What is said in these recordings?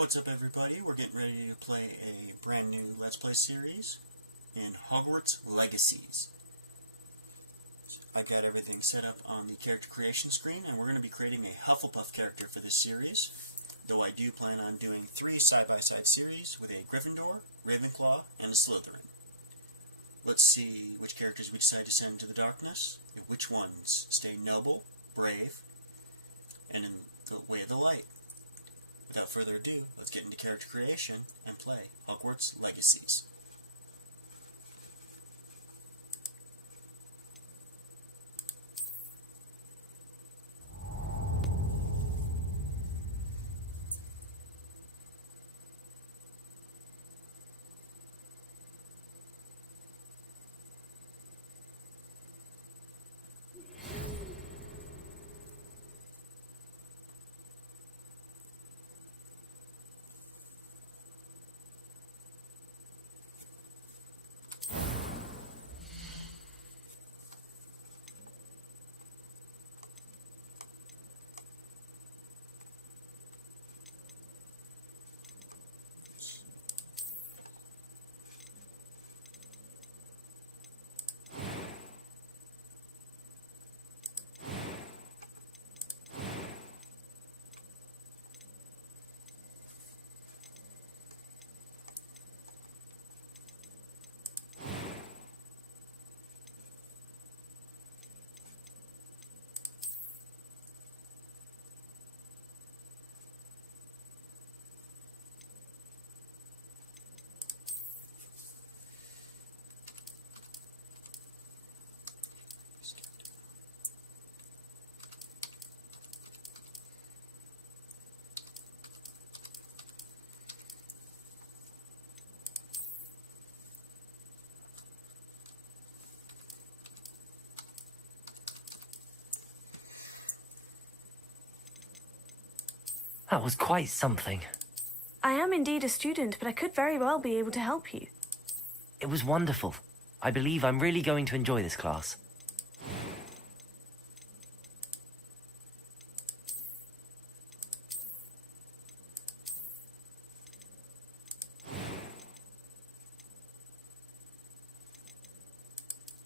What's up everybody, we're getting ready to play a brand new Let's Play series in Hogwarts Legacies. I got everything set up on the character creation screen, and we're going to be creating a Hufflepuff character for this series, though I do plan on doing 3 side-by-side series with a Gryffindor, Ravenclaw, and a Slytherin. Let's see which characters we decide to send into the darkness, and which ones stay noble, brave, and in the way of the light. Without further ado, let's get into character creation and play Hogwarts Legacies. That was quite something. I am indeed a student, but I could very well be able to help you. It was wonderful. I believe I'm really going to enjoy this class.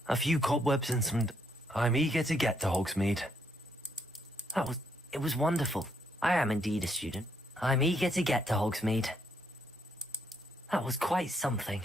A few cobwebs and some... I'm eager to get to Hogsmeade. It was wonderful. I am indeed a student. I'm eager to get to Hogsmeade. That was quite something.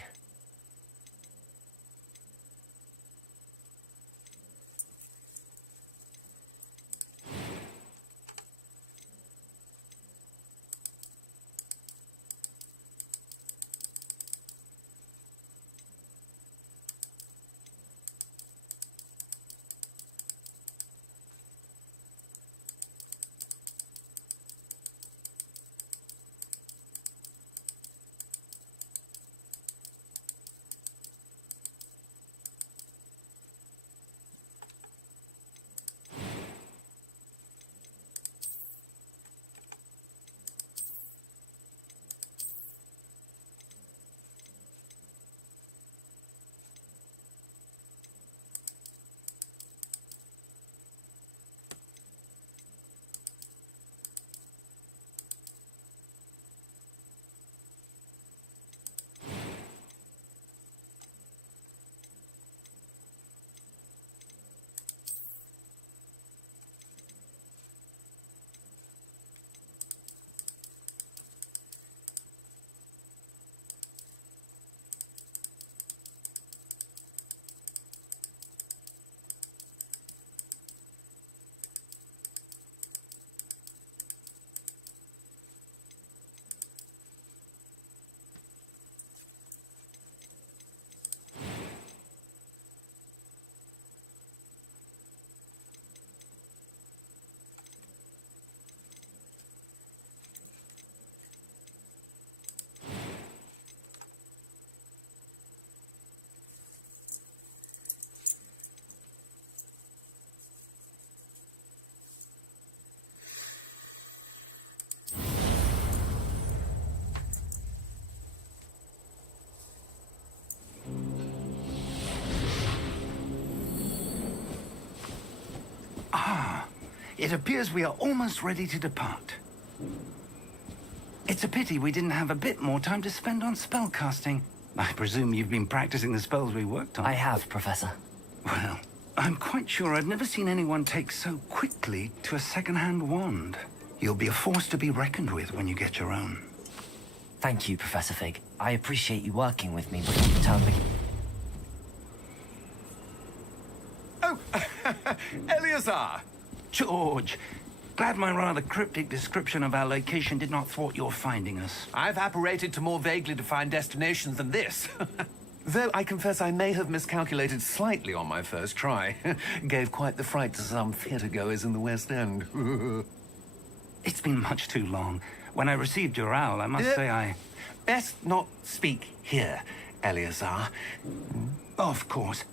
It appears we are almost ready to depart. It's It's a pity we didn't have a bit more time to spend on spellcasting. I presume you've been practicing the spells we worked on. I have, Professor. Well, I'm quite sure I've never seen anyone take so quickly to a second-hand wand. You'll be a force to be reckoned with when you get your own. Thank you, Professor Fig. I appreciate you working with me before the term begins. Oh, Eleazar! George, glad my rather cryptic description of our location did not thwart your finding us. I've apparated to more vaguely defined destinations than this. Though I confess I may have miscalculated slightly on my first try. Gave quite the fright to some theatre-goers in the West End. It's been much too long. When I received your owl, I must say I... Best not speak here, Eleazar. Of course.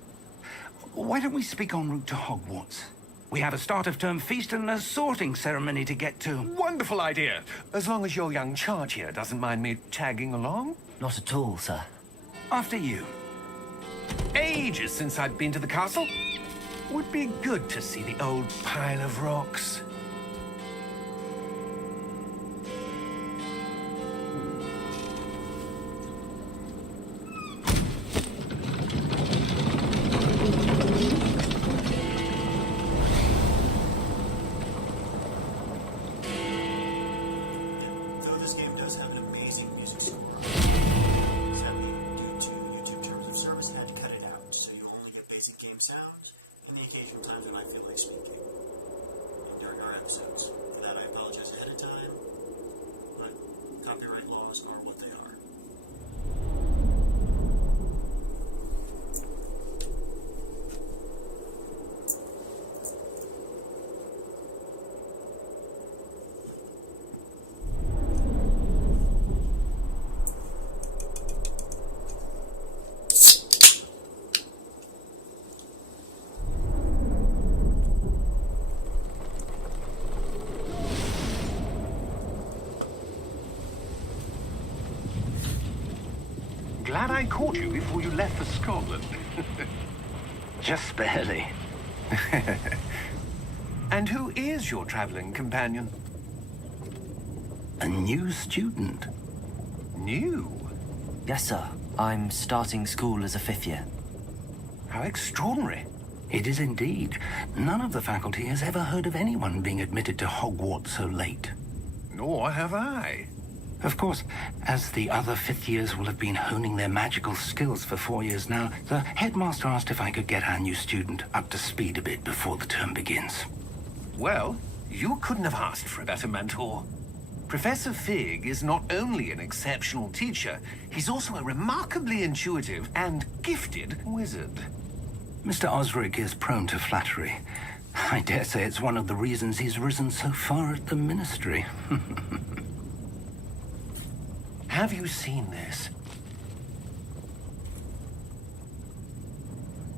Why don't we speak en route to Hogwarts? We have a start-of-term feast and a sorting ceremony to get to. Wonderful idea. As long as your young charge here doesn't mind me tagging along. Not at all, sir. After you. Ages since I'd been to the castle. Would be good to see the old pile of rocks. Though this game does have an amazing music score, sadly, due to YouTube terms of service, I had to cut it out, so you only get basic game sounds and the occasional times when I feel like speaking during our episodes. For that, I apologize ahead of time, but copyright laws are what they are. Glad I caught you before you left for Scotland. Just barely. And who is your traveling companion? A new student. New? Yes, sir. I'm starting school as a 5th year. How extraordinary. It is indeed. None of the faculty has ever heard of anyone being admitted to Hogwarts so late. Nor have I. Of course, as the other 5th years will have been honing their magical skills for 4 years now, the headmaster asked if I could get our new student up to speed a bit before the term begins. Well, you couldn't have asked for a better mentor. Professor Fig is not only an exceptional teacher, he's also a remarkably intuitive and gifted wizard. Mr. Osric is prone to flattery. I dare say it's one of the reasons he's risen so far at the ministry. Have you seen this?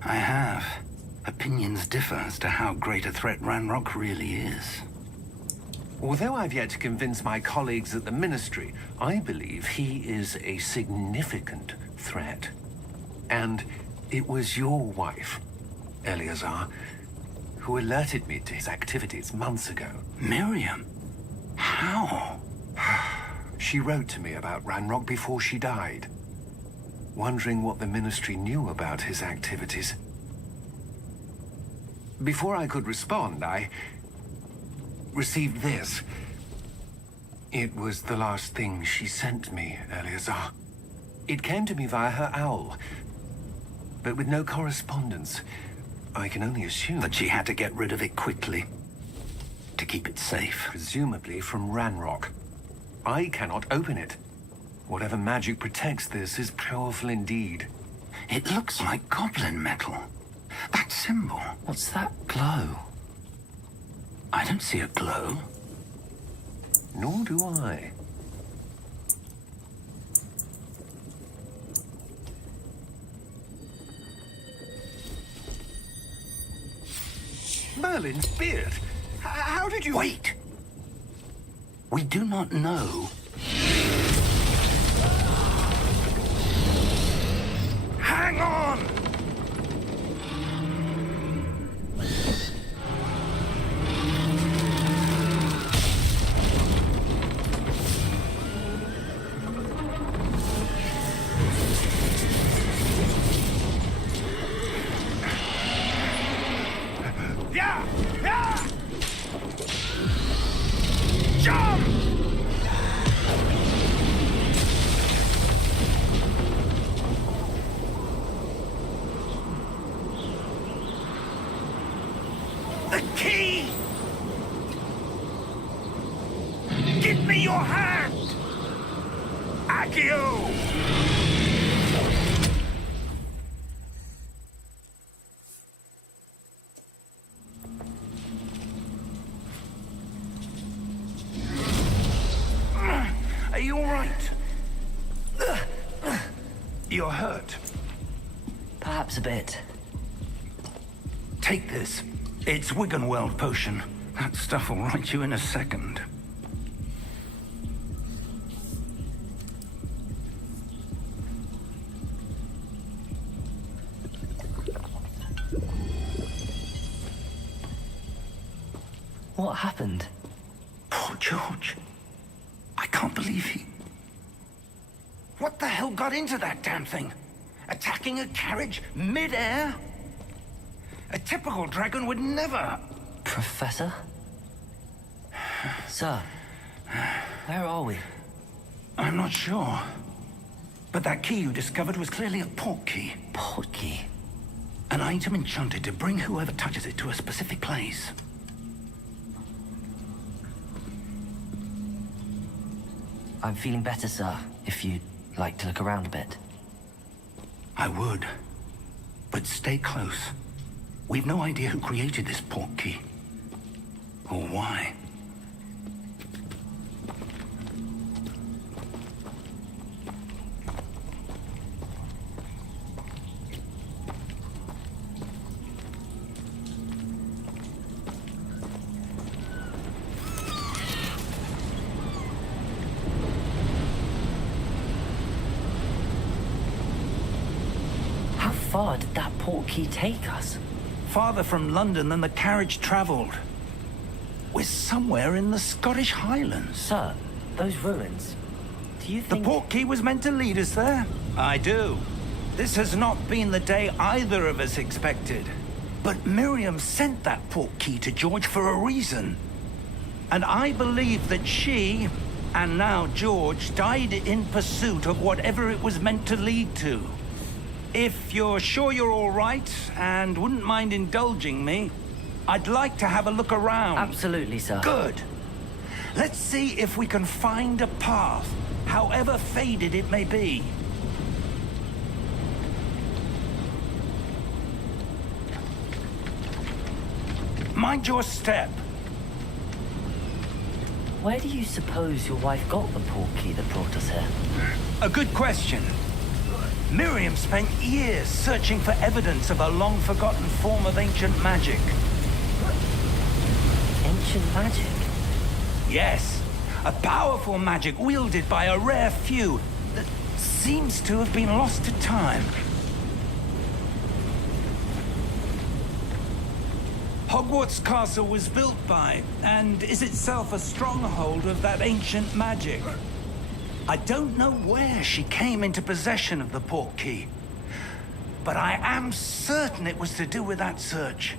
I have. Opinions differ as to how great a threat Ranrock really is. Although I've yet to convince my colleagues at the Ministry, I believe he is a significant threat. And it was your wife, Eleazar, who alerted me to his activities months ago. Miriam? How? She wrote to me about Ranrock before she died, wondering what the Ministry knew about his activities. Before I could respond, I received this. It was the last thing she sent me, Eleazar. It came to me via her owl, but with no correspondence. I can only assume That she had to get rid of it quickly. To keep it safe. presumably from Ranrock. I cannot open it. Whatever magic protects this is powerful indeed. It looks like goblin metal. That symbol. What's that glow? I don't see a glow. Nor do I. Merlin's beard. How did you... Wait! We do not know. Hang on! Give me your hand! Accio! Are you all right? You're hurt. Perhaps a bit. Take this. It's Wiggenweld potion. That stuff will right you in a second. What happened? Poor George. I can't believe he... What the hell got into that damn thing? Attacking a carriage mid-air? A typical dragon would never... Professor? Sir, where are we? I'm not sure. But that key you discovered was clearly a port key. Port key? An item enchanted to bring whoever touches it to a specific place. I'm feeling better, sir, if you'd like to look around a bit. I would. But stay close. We've no idea who created this port key. Or why. How far did that port key take us? Farther from London than the carriage traveled. We're somewhere in the Scottish Highlands. Sir, those ruins. Do you The think... port key was meant to lead us there? I do. This has not been the day either of us expected. But Miriam sent that port key to George for a reason. And I believe that she, and now George, died in pursuit of whatever it was meant to lead to. If you're sure you're all right, and wouldn't mind indulging me, I'd like to have a look around. Absolutely, sir. Good. Let's see if we can find a path, however faded it may be. Mind your step. Where do you suppose your wife got the port key that brought us here? A good question. Miriam spent years searching for evidence of a long-forgotten form of ancient magic. Ancient magic? Yes, a powerful magic wielded by a rare few that seems to have been lost to time. Hogwarts Castle was built by, and is itself a stronghold of that ancient magic. I don't know where she came into possession of the port key, but I am certain it was to do with that search.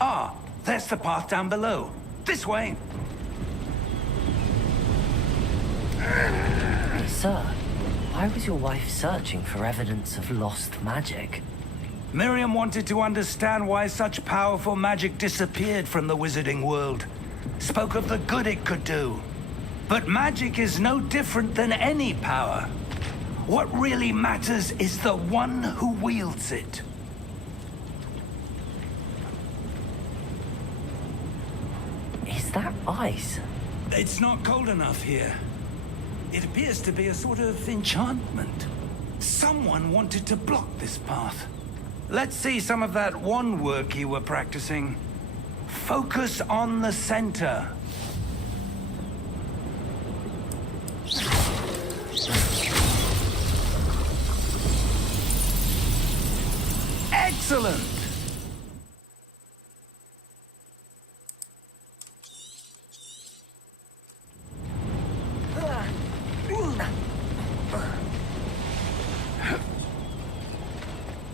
Ah, there's the path down below. This way. Sir, why was your wife searching for evidence of lost magic? Miriam wanted to understand why such powerful magic disappeared from the wizarding world. Spoke of the good it could do. But magic is no different than any power. What really matters is the one who wields it. Is that ice? It's not cold enough here. It appears to be a sort of enchantment. Someone wanted to block this path. Let's see some of that wand work you were practicing. Focus on the center. Excellent!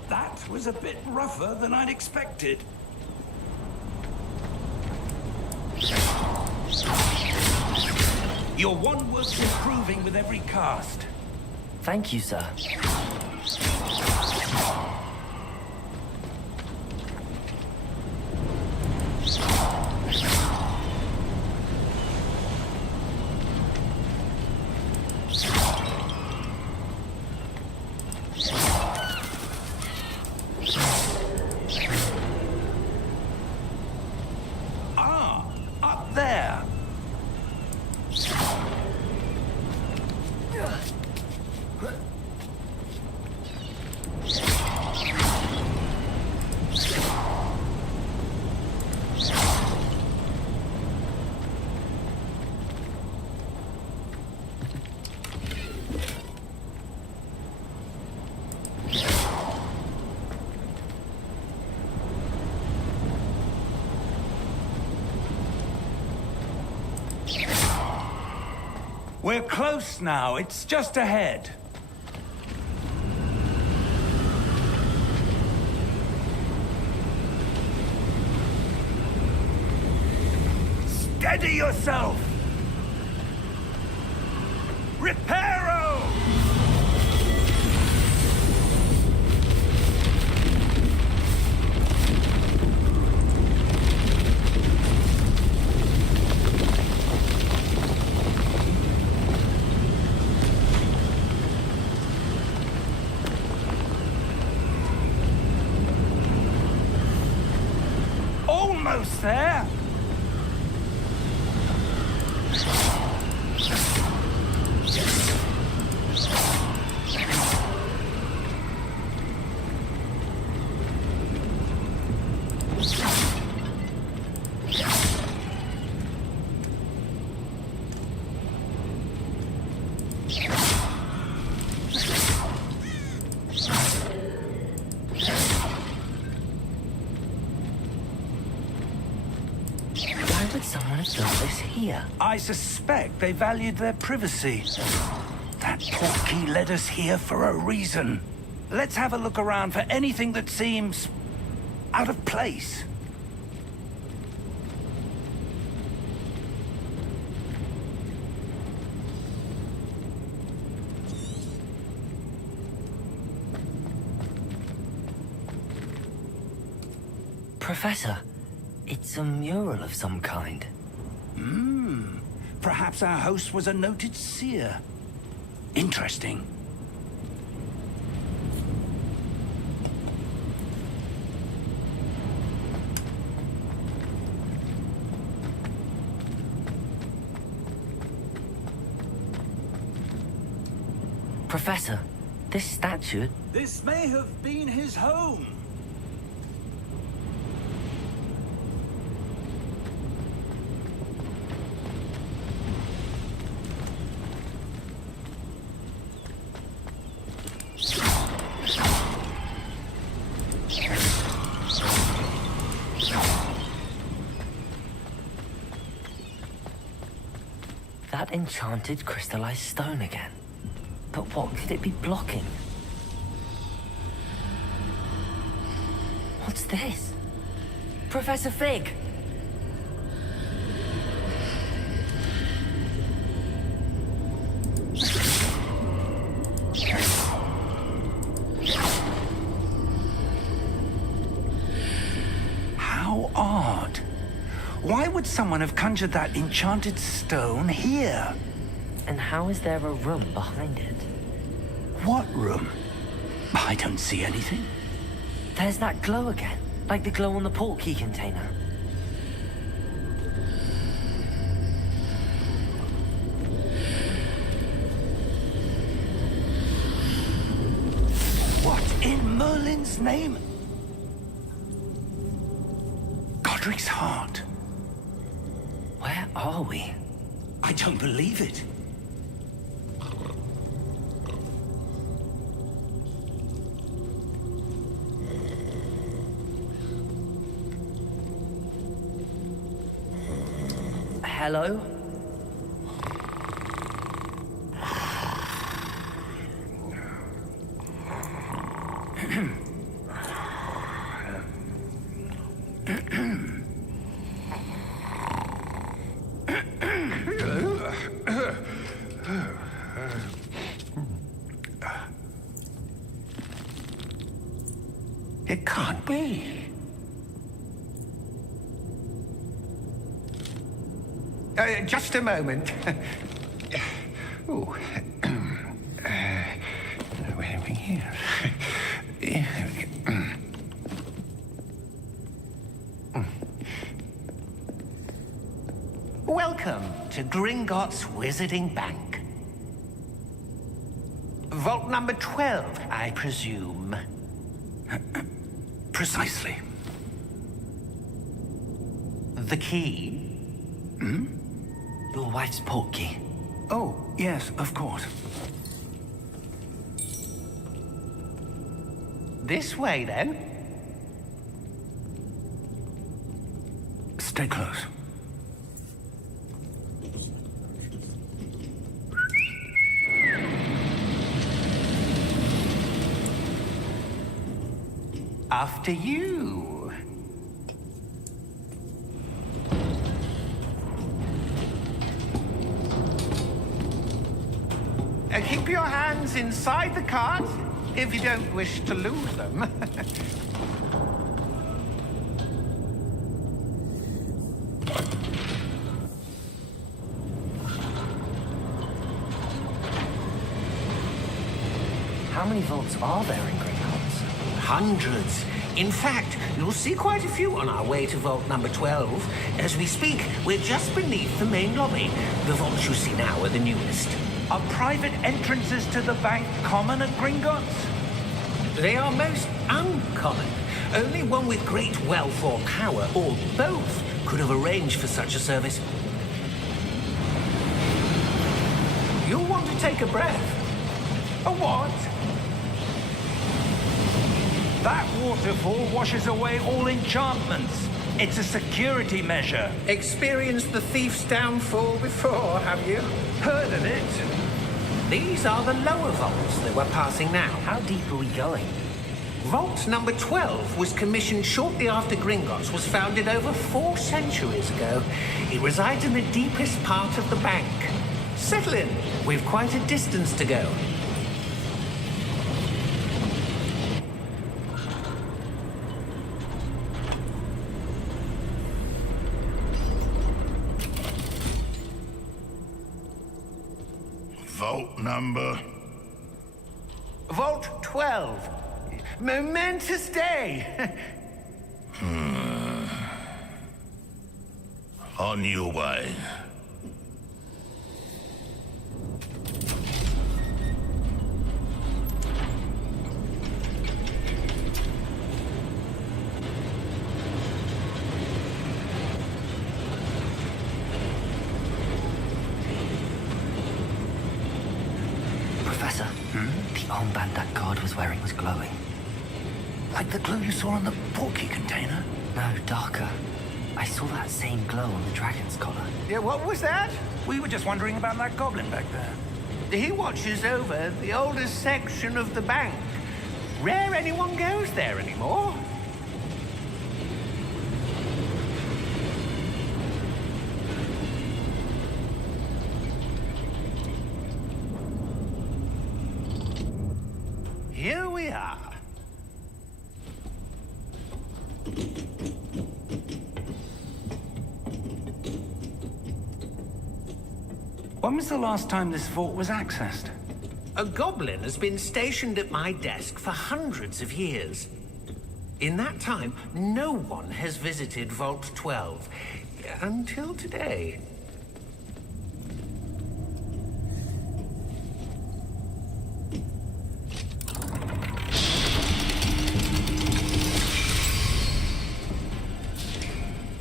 That was a bit rougher than I'd expected. Your wand work's improving with every cast. Thank you, sir. We're close now. It's just ahead. Steady yourself! Reparo! Almost there. Why would someone have done this here? I suspect they valued their privacy. That portkey led us here for a reason. Let's have a look around for anything that seems out of place. Professor, it's a mural of some kind. Perhaps our host was a noted seer. Interesting. Professor, this statue... This may have been his home. That enchanted crystallized stone again. But what could it be blocking? What's this? Professor Fig! How odd. Why would someone have conjured that enchanted stone here? And how is there a room behind it? What room? I don't see anything. There's that glow again, like the glow on the portkey container. What in Merlin's name? Godric's heart. Where are we? I don't believe it. Hello? It can't be. Just a moment. Oh. Where are we here? Welcome to Gringotts Wizarding Bank. Vault number 12, I presume. Precisely. The key? Your wife's portkey. Oh, yes, of course. This way, then. Stay close. After you. Keep your hands inside the cart if you don't wish to lose them. How many vaults are there in Gringotts? Hundreds. In fact, you'll see quite a few on our way to vault number 12. As we speak, we're just beneath the main lobby. The vaults you see now are the newest. Are private entrances to the bank common at Gringotts? They are most uncommon. Only one with great wealth or power, or both, could have arranged for such a service. You'll want to take a breath. A what? That waterfall washes away all enchantments. It's a security measure. Experienced the thief's downfall before, have you? Heard of it? These are the lower vaults that we're passing now. How deep are we going? Vault number 12 was commissioned shortly after Gringotts was founded over 4 centuries ago. It resides in the deepest part of the bank. Settle in. We've quite a distance to go. Vault number? Vault 12. Momentous day. On your way. Professor, the armband that guard was wearing was glowing. Like the glow you saw on the portkey container? No, darker. I saw that same glow on the dragon's collar. Yeah, what was that? We were just wondering about that goblin back there. He watches over the oldest section of the bank. Rare anyone goes there anymore. Here we are. When was the last time this vault was accessed? A goblin has been stationed at my desk for hundreds of years. In that time, no one has visited Vault 12. Until today.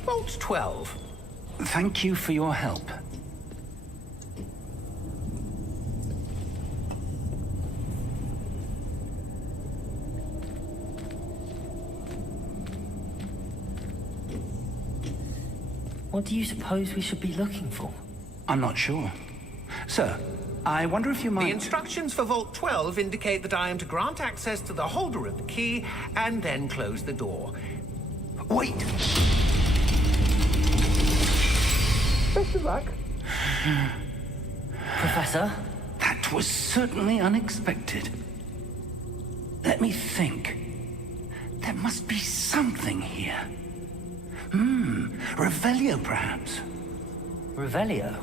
Vault 12. Thank you for your help. What do you suppose we should be looking for? I'm not sure. Sir, I wonder if you might... The instructions for Vault 12 indicate that I am to grant access to the holder of the key and then close the door. Wait! Best of luck. Professor? That was certainly unexpected. Let me think. There must be something here. Revelio, perhaps? Revelio?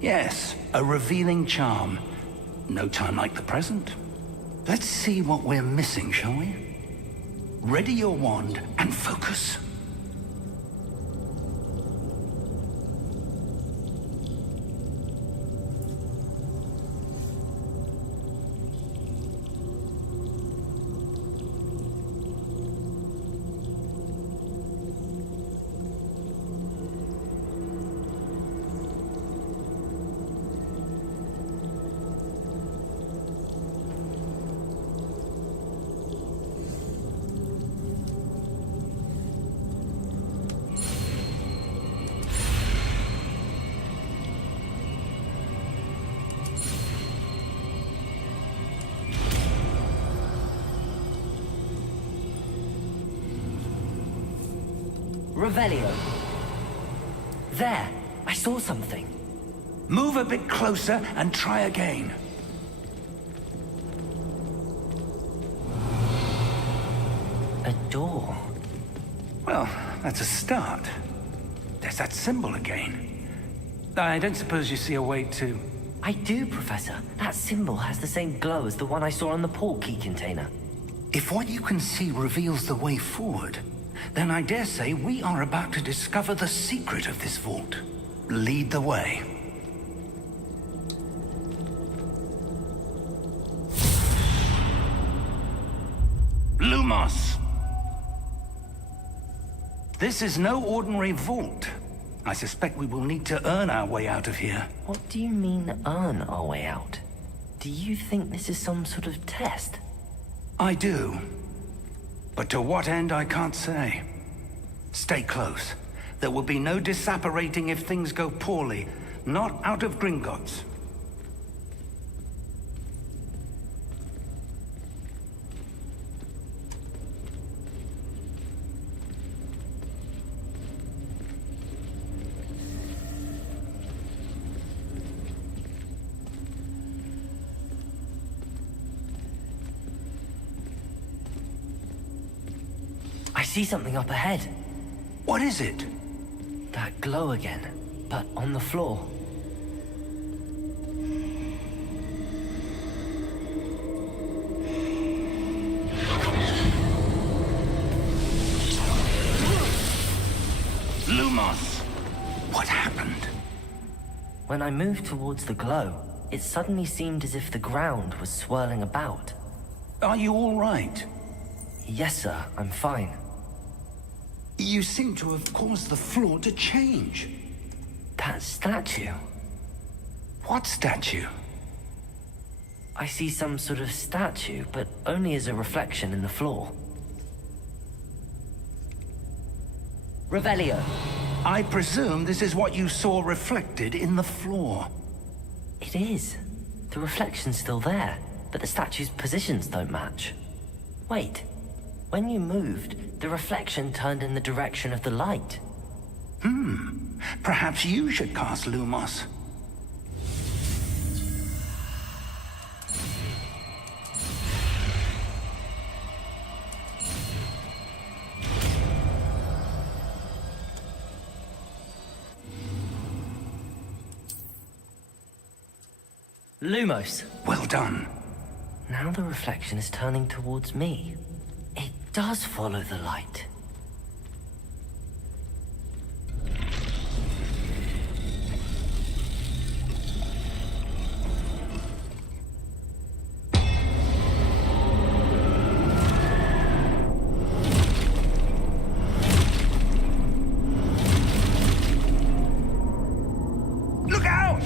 Yes, a revealing charm. No time like the present. Let's see what we're missing, shall we? Ready your wand and focus. Revelio. There, I saw something. Move a bit closer and try again. A door. Well, that's a start. There's that symbol again. I don't suppose you see a way to... I do, Professor. That symbol has the same glow as the one I saw on the port key container. If what you can see reveals the way forward, then I dare say we are about to discover the secret of this vault. Lead the way. Lumos! This is no ordinary vault. I suspect we will need to earn our way out of here. What do you mean, earn our way out? Do you think this is some sort of test? I do. But to what end, I can't say. Stay close. There will be no disapparating if things go poorly. Not out of Gringotts. I see something up ahead. What is it? That glow again, but on the floor. Lumos! What happened? When I moved towards the glow, it suddenly seemed as if the ground was swirling about. Are you all right? Yes, sir, I'm fine. You seem to have caused the floor to change. That statue. What statue? I see some sort of statue, but only as a reflection in the floor. Revelio. I presume this is what you saw reflected in the floor. It is. The reflection's still there, but the statue's positions don't match. Wait. When you moved, the reflection turned in the direction of the light. Perhaps you should cast Lumos. Lumos. Well done. Now the reflection is turning towards me. It does follow the light. Look out!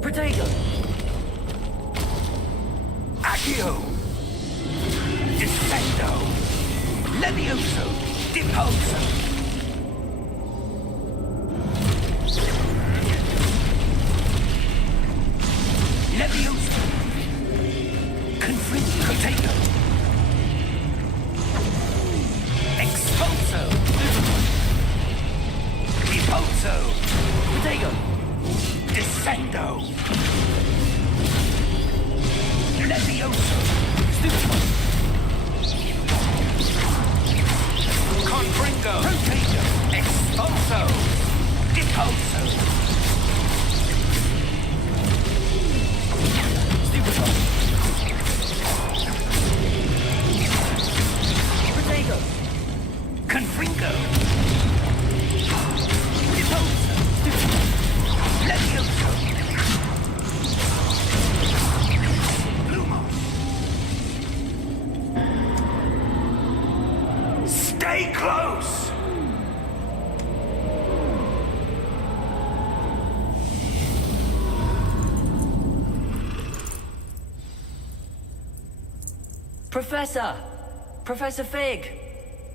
Protego! Accio! Descendo! Levioso! Deposo! Levioso! Confringo! Expulso! Deposo! Protego! Descendo! Levioso! Stupido! Confringo! Rotator! Expulso! Deposo! Stupido! Protego! Confringo! Deposo! Levioso! Lumos! Stay close! Professor! Professor Fig!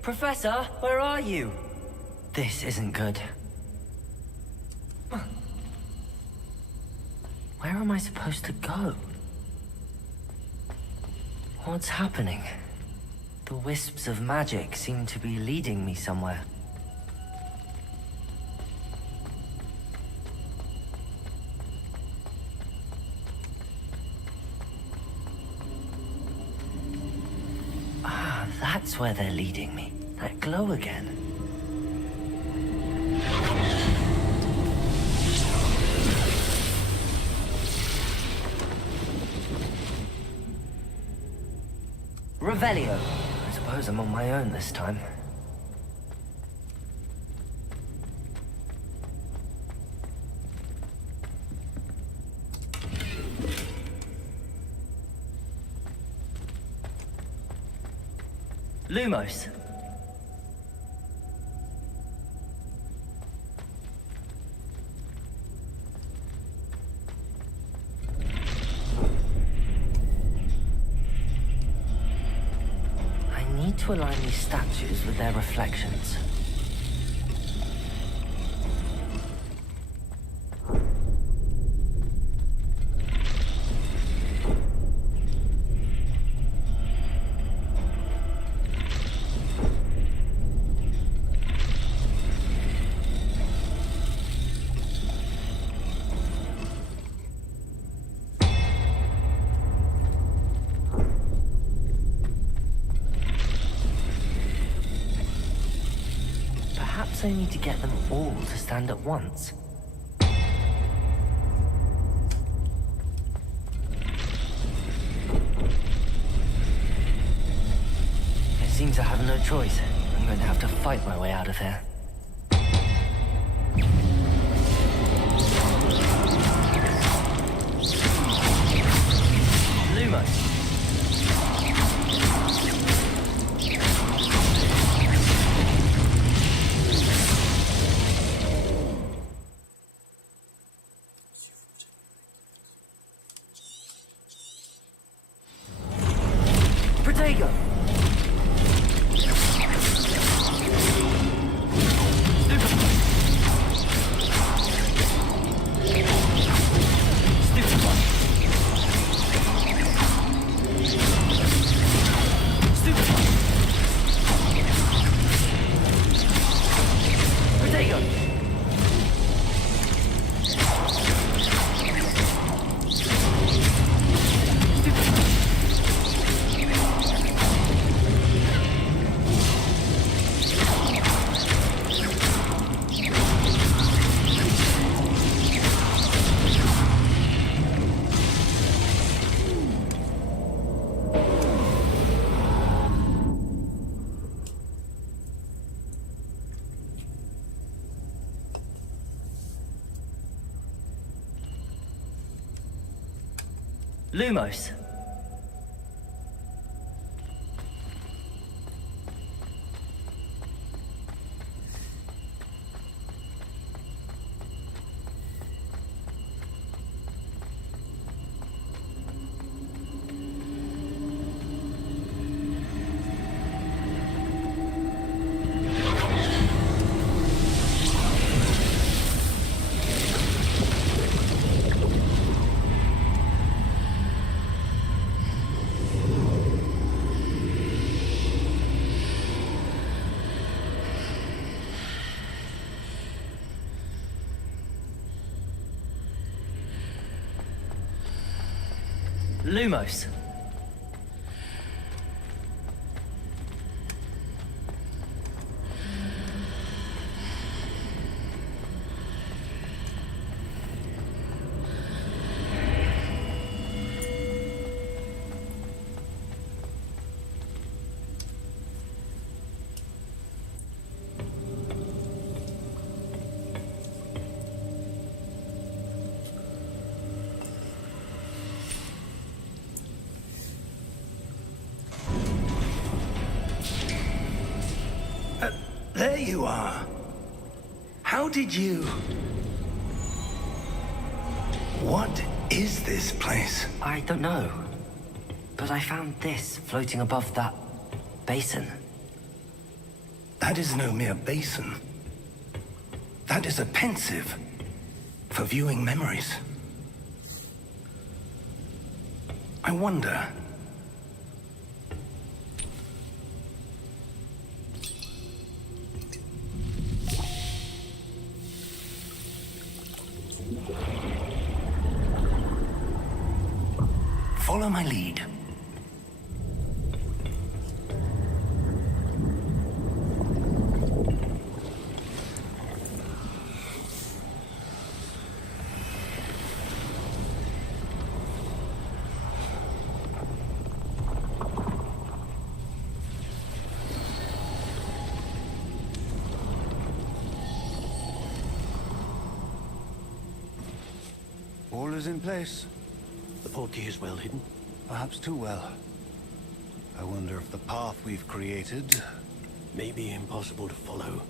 Professor, where are you? This isn't good. Where am I supposed to go? What's happening? The wisps of magic seem to be leading me somewhere. Ah, that's where they're leading me. That glow again. Revelio. I suppose I'm on my own this time. Lumos. I need to align these statues with their reflections. Perhaps I need to get them all to stand at once. I seem to have no choice. I'm going to have to fight my way out of here. Lumos. Protego! Lumos. Lumos. There you are. How did you... What is this place? I don't know. But I found this floating above that basin. That is no mere basin. That is a pensive for viewing memories. I wonder... Follow my lead. All is in place. The portkey is well hidden. Perhaps too well. I wonder if the path we've created... May be impossible to follow.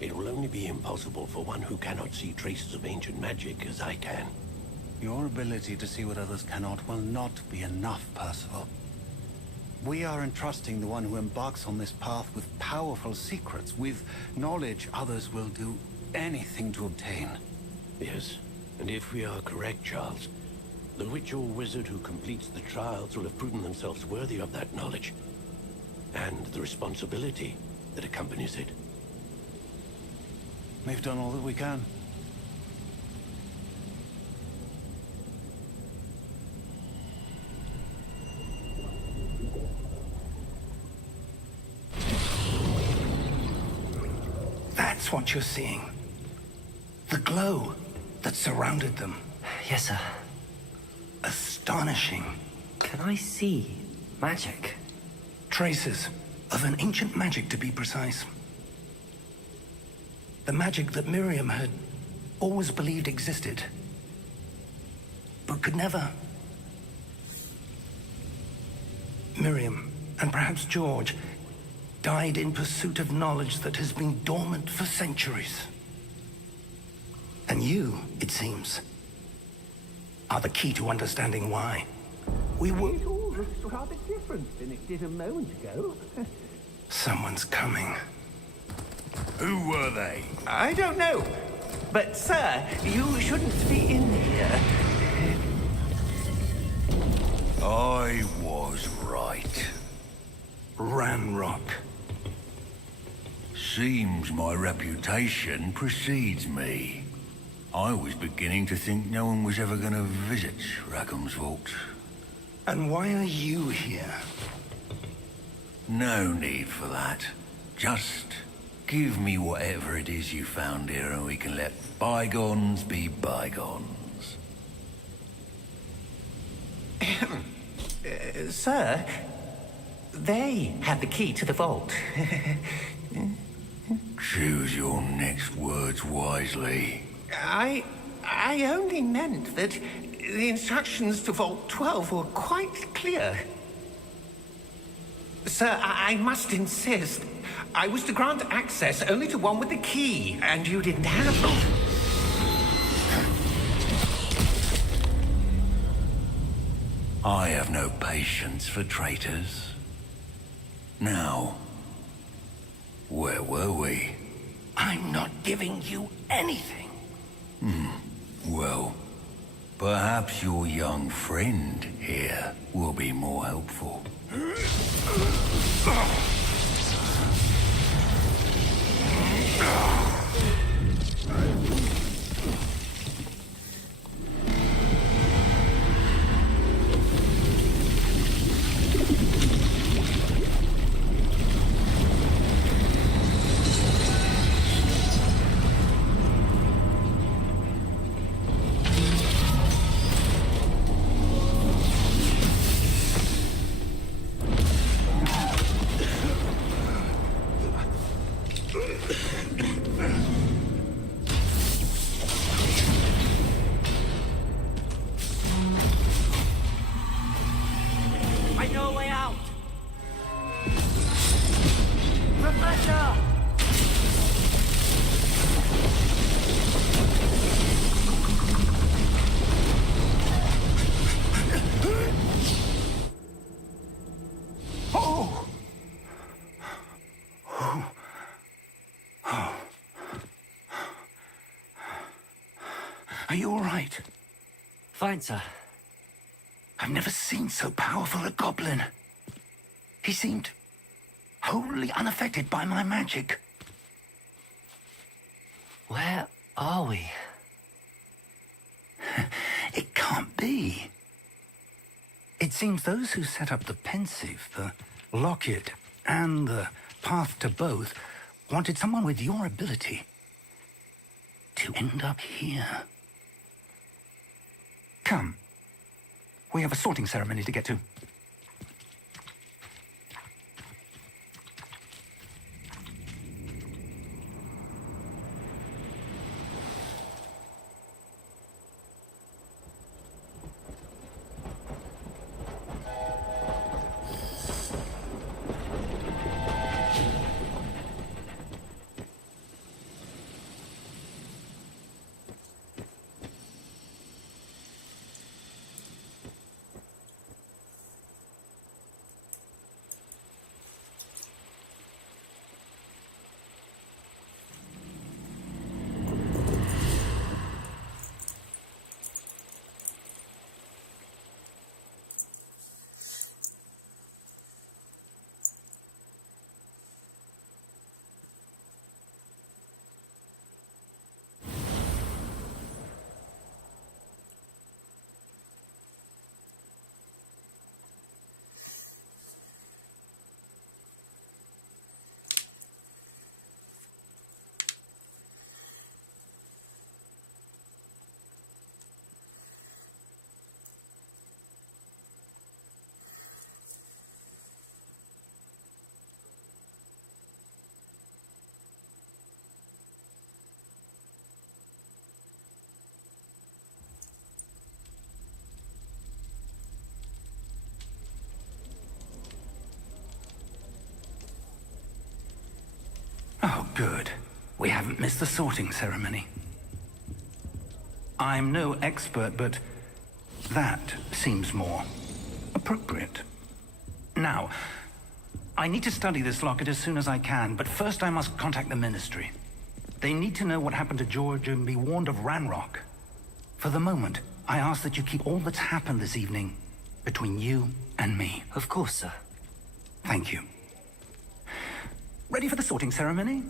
It will only be impossible for one who cannot see traces of ancient magic as I can. Your ability to see what others cannot will not be enough, Percival. We are entrusting the one who embarks on this path with powerful secrets, with knowledge others will do anything to obtain. Yes, and if we are correct, Charles, the witch or wizard who completes the trials will have proven themselves worthy of that knowledge, and the responsibility that accompanies it. We've done all that we can. That's what you're seeing. The glow that surrounded them. Yes, sir. Astonishing. Can I see magic? Traces of an ancient magic, to be precise. The magic that Miriam had always believed existed, but could never. Miriam, and perhaps George, died in pursuit of knowledge that has been dormant for centuries. And you, it seems, are the key to understanding why. We were... It all looks rather different than it did a moment ago. Someone's coming. Who were they? I don't know. But, sir, you shouldn't be in here. I was right. Ranrock. Seems my reputation precedes me. I was beginning to think no one was ever going to visit Rackham's Vault. And why are you here? No need for that. Just give me whatever it is you found here and we can let bygones be bygones. Sir, they have the key to the vault. Choose your next words wisely. I only meant that the instructions to Vault 12 were quite clear. Sir, I must insist. I was to grant access only to one with the key, and you didn't have them. I have no patience for traitors. Now, where were we? I'm not giving you anything. Well, perhaps your young friend here will be more helpful. I know a way out! Professor! Oh! Are you all right? Fine, sir. I've never seen so powerful a goblin. He seemed wholly unaffected by my magic. Where are we? seems those who set up the pensive, the locket, and the path to both wanted someone with your ability to end up here. Come. We have a sorting ceremony to get to. Oh, good. We haven't missed the sorting ceremony. I'm no expert, but that seems more appropriate. Now, I need to study this locket as soon as I can, but first I must contact the Ministry. They need to know what happened to George and be warned of Ranrock. For the moment, I ask that you keep all that's happened this evening between you and me. Of course, sir. Thank you. Ready for the sorting ceremony?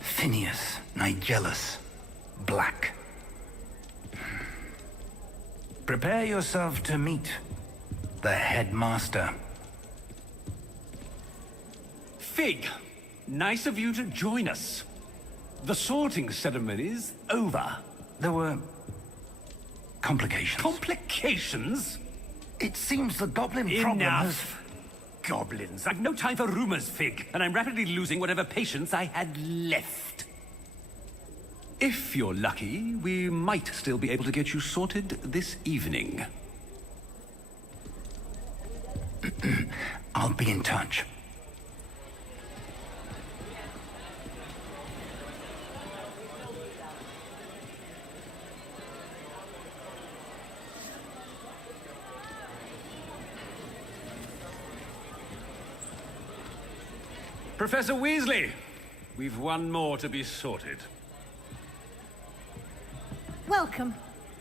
Phineas, Nigellus, Black. Prepare yourself to meet the headmaster. Fig, nice of you to join us. The sorting ceremony's over. There were complications. Complications? It seems the goblin problem has... Enough! Goblins. I've no time for rumors, Fig, and I'm rapidly losing whatever patience I had left. If you're lucky, we might still be able to get you sorted this evening. I'll be in touch. Professor Weasley, we've one more to be sorted. Welcome.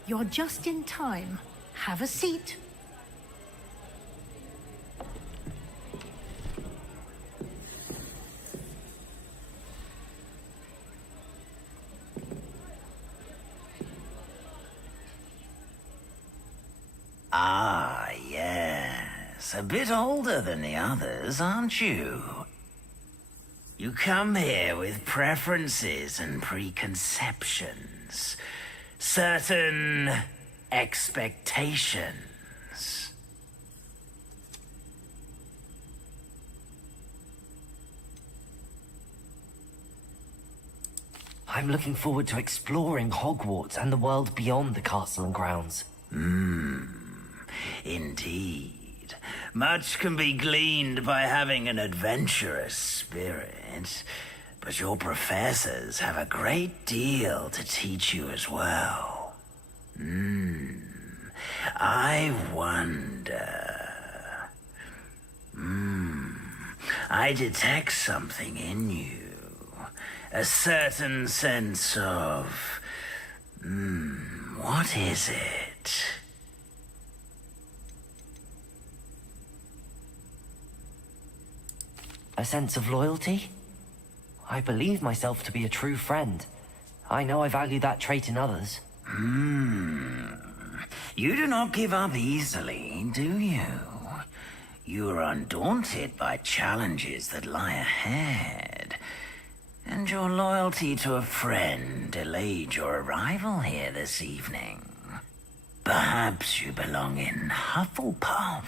You're just in time. Have a seat. Ah, yes. A bit older than the others, aren't you? You come here with preferences and preconceptions. Certain expectations. I'm looking forward to exploring Hogwarts and the world beyond the castle and grounds. Indeed. Much can be gleaned by having an adventurous spirit, but your professors have a great deal to teach you as well. I wonder... I detect something in you. A certain sense of What is it? A sense of loyalty? I believe myself to be a true friend. I know I value that trait in others. You do not give up easily, do you? You are undaunted by challenges that lie ahead. And your loyalty to a friend delayed your arrival here this evening. Perhaps you belong in Hufflepuff.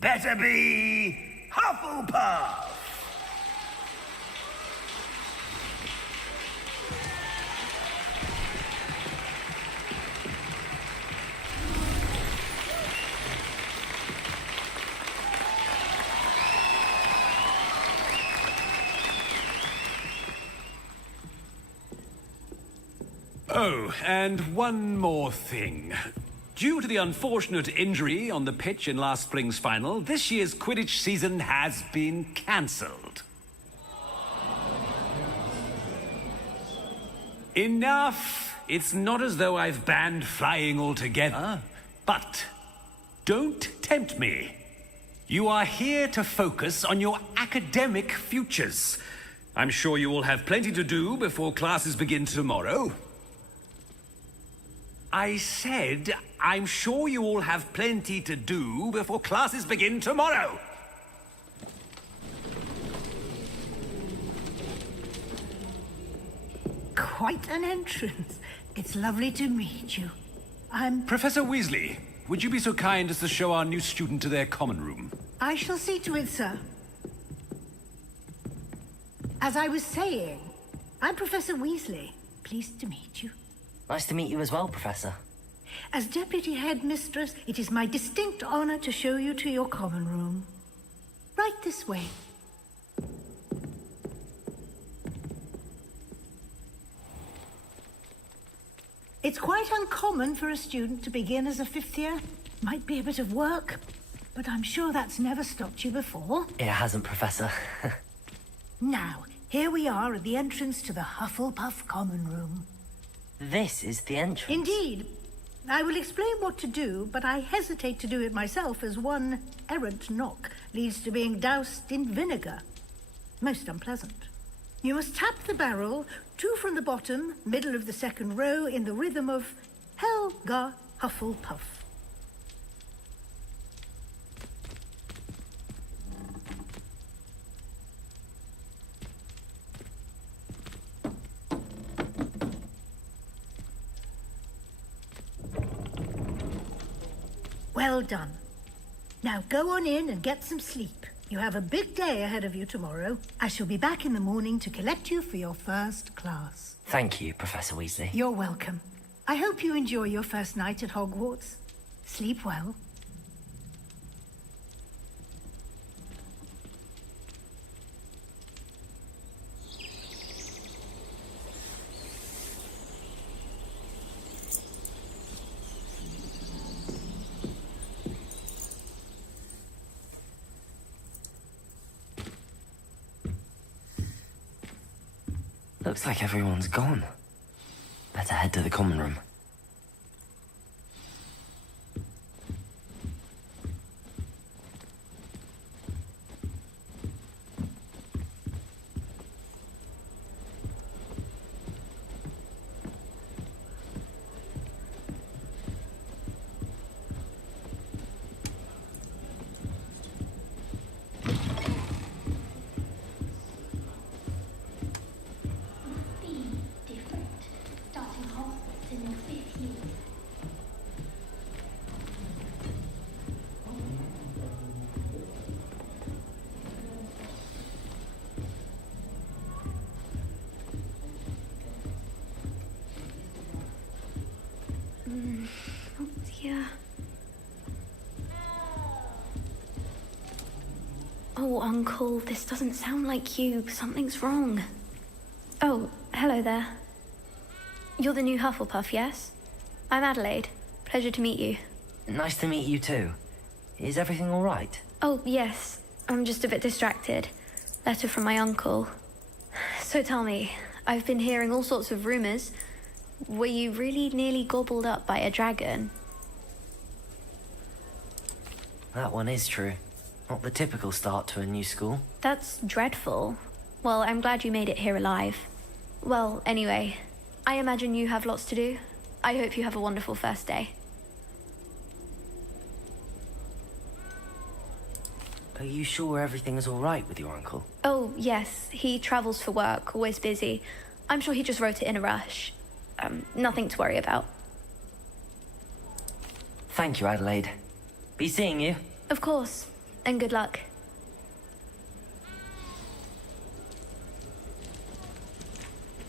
Better be Hufflepuff! Oh, and one more thing. Due to the unfortunate injury on the pitch in last spring's final, this year's Quidditch season has been cancelled. Enough! It's not as though I've banned flying altogether. But don't tempt me. You are here to focus on your academic futures. I'm sure you will have plenty to do before classes begin tomorrow. I said, I'm sure you all have plenty to do before classes begin tomorrow. Quite an entrance. It's lovely to meet you. Professor Weasley, would you be so kind as to show our new student to their common room? I shall see to it, sir. As I was saying, I'm Professor Weasley. Pleased to meet you. Nice to meet you as well, Professor. As Deputy Headmistress, it is my distinct honor to show you to your common room. Right this way. It's quite uncommon for a student to begin as a fifth year. Might be a bit of work, but I'm sure that's never stopped you before. It hasn't, Professor. Now, here we are at the entrance to the Hufflepuff common room. This is the entrance. Indeed. I will explain what to do, but I hesitate to do it myself as one errant knock leads to being doused in vinegar. Most unpleasant. You must tap the barrel, 2 from the bottom, middle of the second row, in the rhythm of Helga Hufflepuff. Well done. Now go on in and get some sleep. You have a big day ahead of you tomorrow. I shall be back in the morning to collect you for your first class. Thank you, Professor Weasley. You're welcome. I hope you enjoy your first night at Hogwarts. Sleep well. Looks like everyone's gone. Better head to the common room. Oh dear. Oh, Uncle, this doesn't sound like you. Something's wrong. Oh, hello there. You're the new Hufflepuff, yes? I'm Adelaide. Pleasure to meet you. Nice to meet you too. Is everything all right? Oh, yes. I'm just a bit distracted. Letter from my uncle. So tell me, I've been hearing all sorts of rumors. Were you really nearly gobbled up by a dragon? That one is true. Not the typical start to a new school. That's dreadful. Well, I'm glad you made it here alive. Well, anyway, I imagine you have lots to do. I hope you have a wonderful first day. Are you sure everything is all right with your uncle? Oh, yes. He travels for work, always busy. I'm sure he just wrote it in a rush. Nothing to worry about. Thank you, Adelaide. Be seeing you. Of course. And good luck.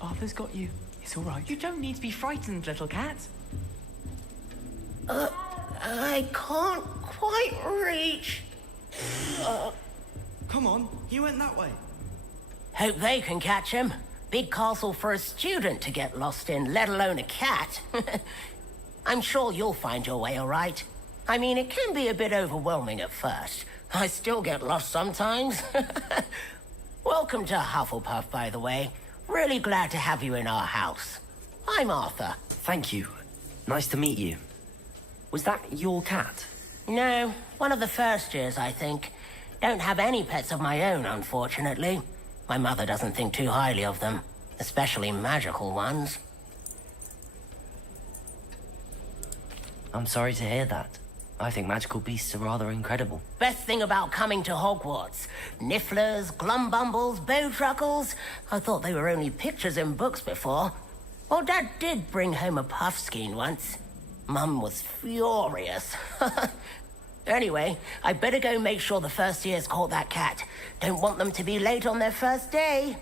Arthur's got you. It's all right. You don't need to be frightened, little cat. I can't quite reach. Come on, you went that way. Hope they can catch him. Big castle for a student to get lost in, let alone a cat. I'm sure you'll find your way all right. I mean, it can be a bit overwhelming at first. I still get lost sometimes. Welcome to Hufflepuff, by the way. Really glad to have you in our house. I'm Arthur. Thank you. Nice to meet you. Was that your cat? No, one of the first years, I think. Don't have any pets of my own, unfortunately. My mother doesn't think too highly of them, especially magical ones. I'm sorry to hear that. I think magical beasts are rather incredible. Best thing about coming to Hogwarts. Nifflers, glumbumbles, bowtruckles. I thought they were only pictures in books before. Well, Dad did bring home a puffskein once. Mum was furious. Anyway, I better go make sure the first years caught that cat. Don't want them to be late on their first day.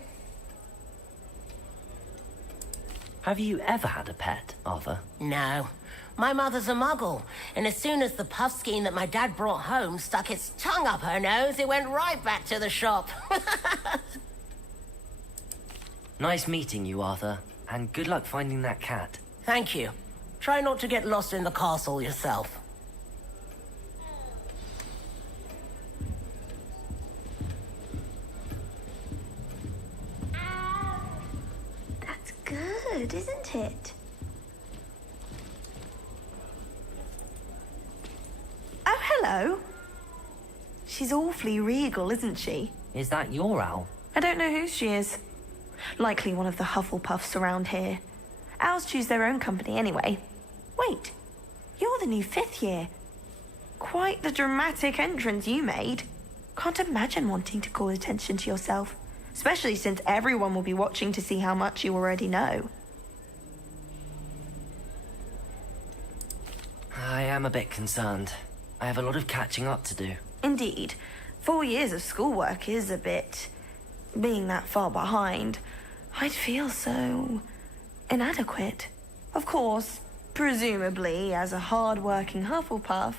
Have you ever had a pet, Arthur? No. My mother's a muggle, and as soon as the puffskein that my dad brought home stuck its tongue up her nose, it went right back to the shop. Nice meeting you, Arthur, and good luck finding that cat. Thank you. Try not to get lost in the castle yourself. That's good, isn't it? Oh, hello. She's awfully regal, isn't she? Is that your owl? I don't know who she is. Likely one of the Hufflepuffs around here. Owls choose their own company anyway. Wait, you're the new 5th year. Quite the dramatic entrance you made. Can't imagine wanting to call attention to yourself, especially since everyone will be watching to see how much you already know. I am a bit concerned. I have a lot of catching up to do. Indeed. 4 years of schoolwork is a bit... Being that far behind, I'd feel so... inadequate. Of course, presumably, as a hard-working Hufflepuff,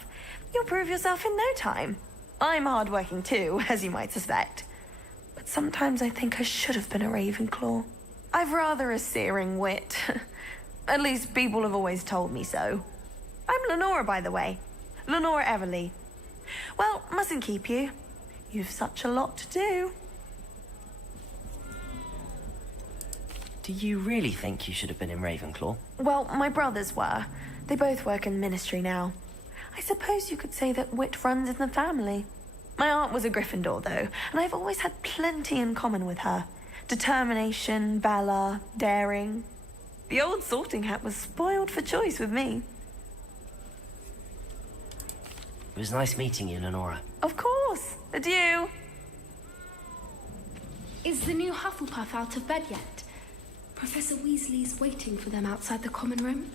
you'll prove yourself in no time. I'm hard-working too, as you might suspect. But sometimes I think I should have been a Ravenclaw. I've rather a searing wit. At least people have always told me so. I'm Lenora, by the way. Lenora Everly. Well, mustn't keep you. You've such a lot to do. Do you really think you should have been in Ravenclaw? Well, my brothers were. They both work in ministry now. I suppose you could say that wit runs in the family. My aunt was a Gryffindor, though, and I've always had plenty in common with her. Determination, valor, daring. The old sorting hat was spoiled for choice with me. It was nice meeting you, Lenora. Of course. Adieu. Is the new Hufflepuff out of bed yet? Professor Weasley's waiting for them outside the common room.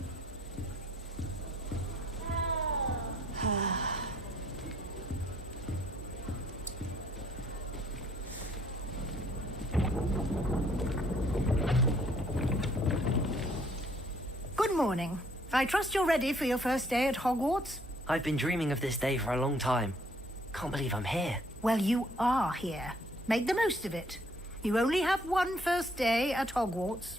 Good morning. I trust you're ready for your first day at Hogwarts? I've been dreaming of this day for a long time. Can't believe I'm here. Well, you are here. Make the most of it. You only have one first day at Hogwarts.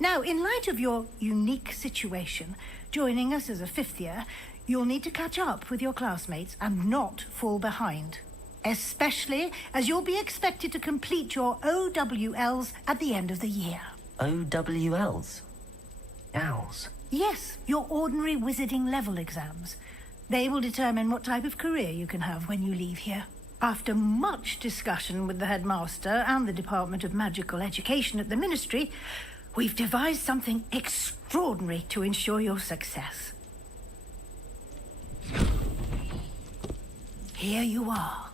Now, in light of your unique situation, joining us as a fifth year, you'll need to catch up with your classmates and not fall behind. Especially as you'll be expected to complete your OWLs at the end of the year. OWLs? Owls? Yes, your ordinary wizarding level exams. They will determine what type of career you can have when you leave here. After much discussion with the headmaster and the Department of Magical Education at the Ministry, we've devised something extraordinary to ensure your success. Here you are.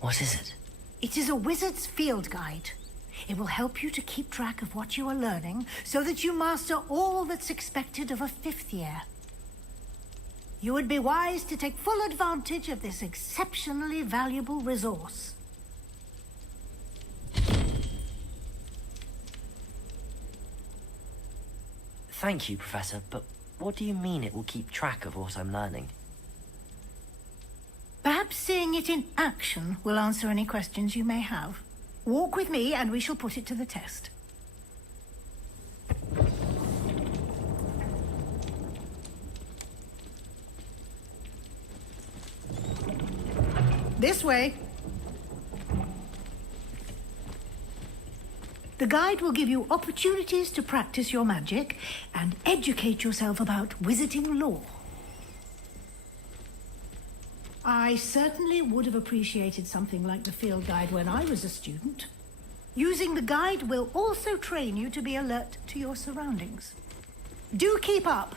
What is it? It is a wizard's field guide. It will help you to keep track of what you are learning so that you master all that's expected of a fifth year. You would be wise to take full advantage of this exceptionally valuable resource. Thank you, Professor, but what do you mean it will keep track of what I'm learning? Perhaps seeing it in action will answer any questions you may have. Walk with me and we shall put it to the test. This way. The guide will give you opportunities to practice your magic and educate yourself about wizarding lore. I certainly would have appreciated something like the field guide when I was a student. Using the guide will also train you to be alert to your surroundings. Do keep up.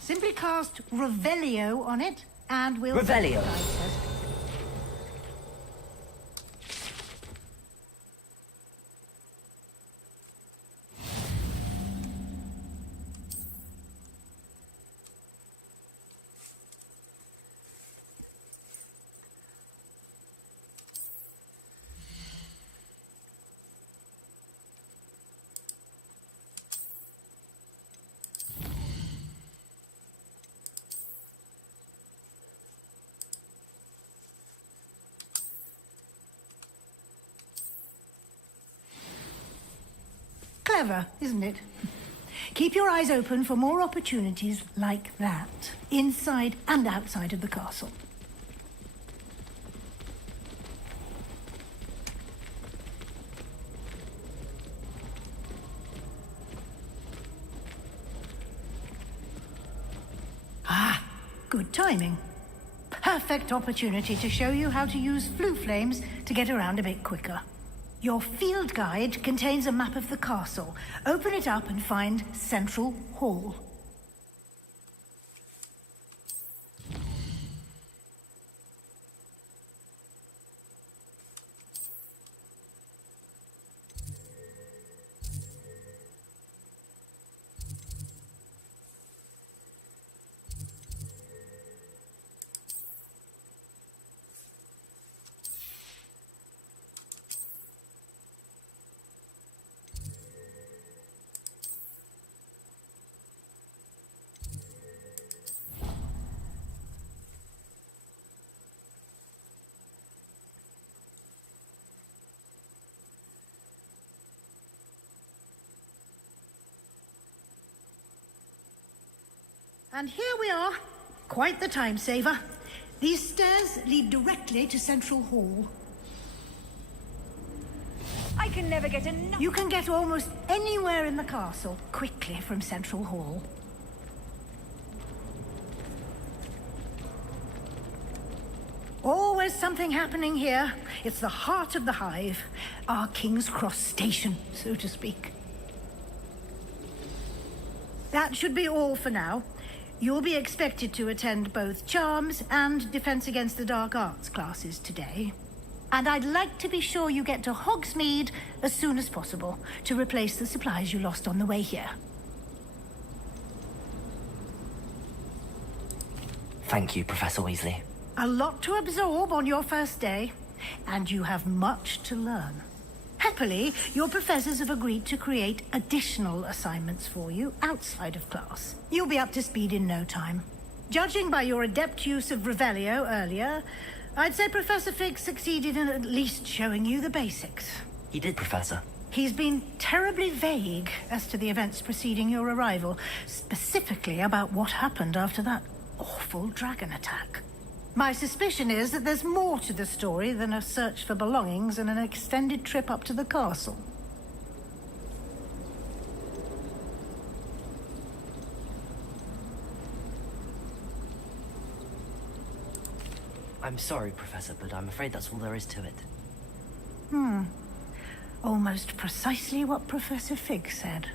Simply cast Revelio on it, and we'll... Revelio. Clever, isn't it? Keep your eyes open for more opportunities like that, inside and outside of the castle. Ah, good timing. Perfect opportunity to show you how to use flue flames to get around a bit quicker. Your field guide contains a map of the castle. Open it up and find Central Hall. And here we are. Quite the time saver. These stairs lead directly to Central Hall. I can never get enough. You can get almost anywhere in the castle quickly from Central Hall. Always something happening here. It's the heart of the hive. Our King's Cross station, so to speak. That should be all for now. You'll be expected to attend both Charms and Defense Against the Dark Arts classes today. And I'd like to be sure you get to Hogsmeade as soon as possible to replace the supplies you lost on the way here. Thank you, Professor Weasley. A lot to absorb on your first day, and you have much to learn. Happily, your professors have agreed to create additional assignments for you outside of class. You'll be up to speed in no time. Judging by your adept use of Revelio earlier, I'd say Professor Fig succeeded in at least showing you the basics. He did, Professor. He's been terribly vague as to the events preceding your arrival, specifically about what happened after that awful dragon attack. My suspicion is that there's more to the story than a search for belongings and an extended trip up to the castle. I'm sorry, Professor, but I'm afraid that's all there is to it. Almost precisely what Professor Fig said.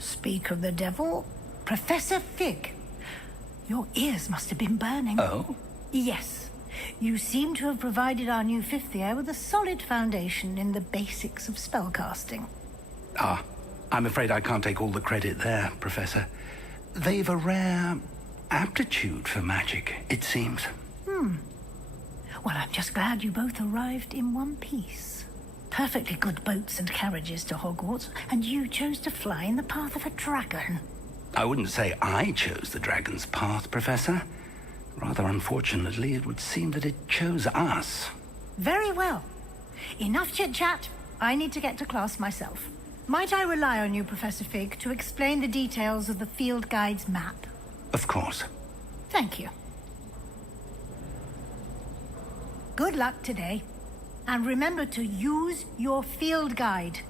Speak of the devil, Professor Fig. Your ears must have been burning. Oh? Yes. You seem to have provided our new fifth year with a solid foundation in the basics of spellcasting. Ah, I'm afraid I can't take all the credit there, Professor. They've a rare aptitude for magic, it seems. Well, I'm just glad you both arrived in one piece. Perfectly good boats and carriages to Hogwarts, and you chose to fly in the path of a dragon. I wouldn't say I chose the dragon's path, Professor. Rather unfortunately, it would seem that it chose us. Very well. Enough chit-chat. I need to get to class myself. Might I rely on you, Professor Fig, to explain the details of the field guide's map? Of course. Thank you. Good luck today. And remember to use your field guide.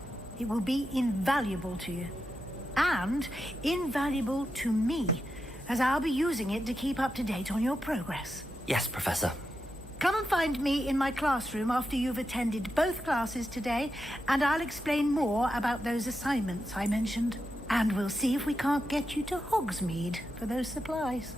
It will be invaluable to you. And invaluable to me, as I'll be using it to keep up to date on your progress. Yes, Professor. Come and find me in my classroom after you've attended both classes today, and I'll explain more about those assignments I mentioned. And we'll see if we can't get you to Hogsmeade for those supplies.